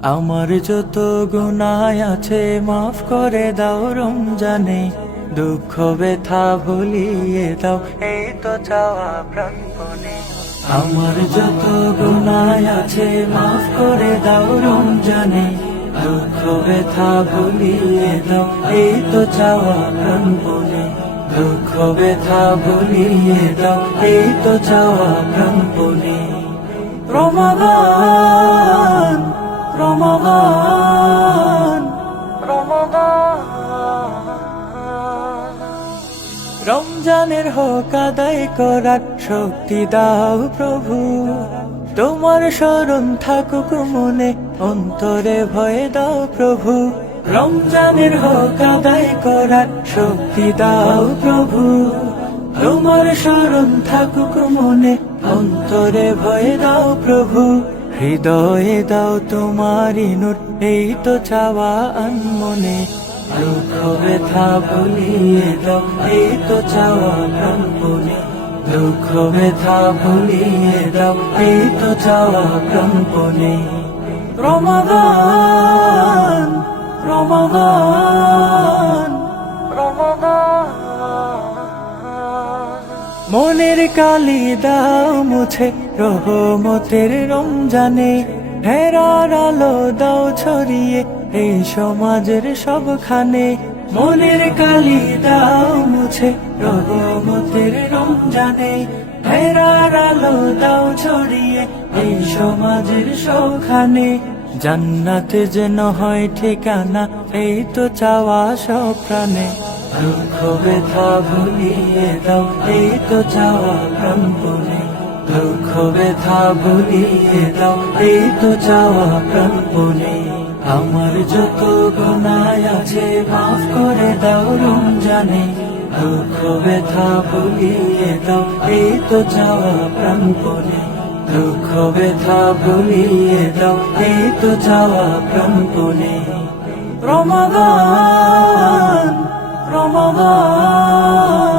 আমার যত গুনাহ আছে মাফ করে দাও রমজানে, দুঃখ ব্যথা ভুলিয়ে দাও এই তো চাওয়া প্রাণপণে। আমার যত গুনাহ আছে মাফ করে দাও রমজানে, দুঃখ ব্যথা ভুলিয়ে দাও এই তো চাওয়া প্রাণপণে। দুঃখ ব্যথা ভুলিয়ে দাও এই তো চাওয়া প্রাণপণে। রমাদান রমাদান রমাদান, রমজানের হক আদায় করার শক্তি দাও প্রভু, তোমার শরণ থাকুক মনে অন্তরে ভয় দাও প্রভু। রমজানের হক আদায় করার শক্তি দাও প্রভু, তোমার শরণ থাকুক মনে অন্তরে ভয় দাও প্রভু। হৃদয়ে দাও তোমারি নূর এই তো চাওয়া আনমনে, দুঃখ ব্যথা ভুলিয়ে দাও এই তো চাওয়া প্রাণপণে। দুঃখ ব্যথা ভুলিয়ে দাও এই তো চাওয়া প্রাণপণে। রমাদান রমাদান রমাদান, মনের কালি দাও মুছে রহমতের রমজানে, হেরার আলো দাও ছড়িয়ে এই সমাজের সবখানে। মনের কালি দাও মুছে রহমতের রমজানে, হেরার আলো দাও ছড়িয়ে এই সমাজের সবখানে। জান্নাতে যেন হয় ঠিকানা এই তো চাওয়া সব প্রাণে, দুঃখ ব্যথা ভুলিয়ে দাও এই তো চাওয়া প্রাণপণে। দুঃখ ব্যথা ভুলিয়ে দাও এই তো চাওয়া প্রাণপণে। আমার যত গুনাহ আছে মাফ করে দাও রমজানে, দুঃখ ব্যথা ভুলিয়ে দাও এই তো চাওয়া প্রাণপণে। দুঃখ ব্যথা ভুলিয়ে দাও এই তো চাওয়া প্রাণপণে। রমাদান রমাদান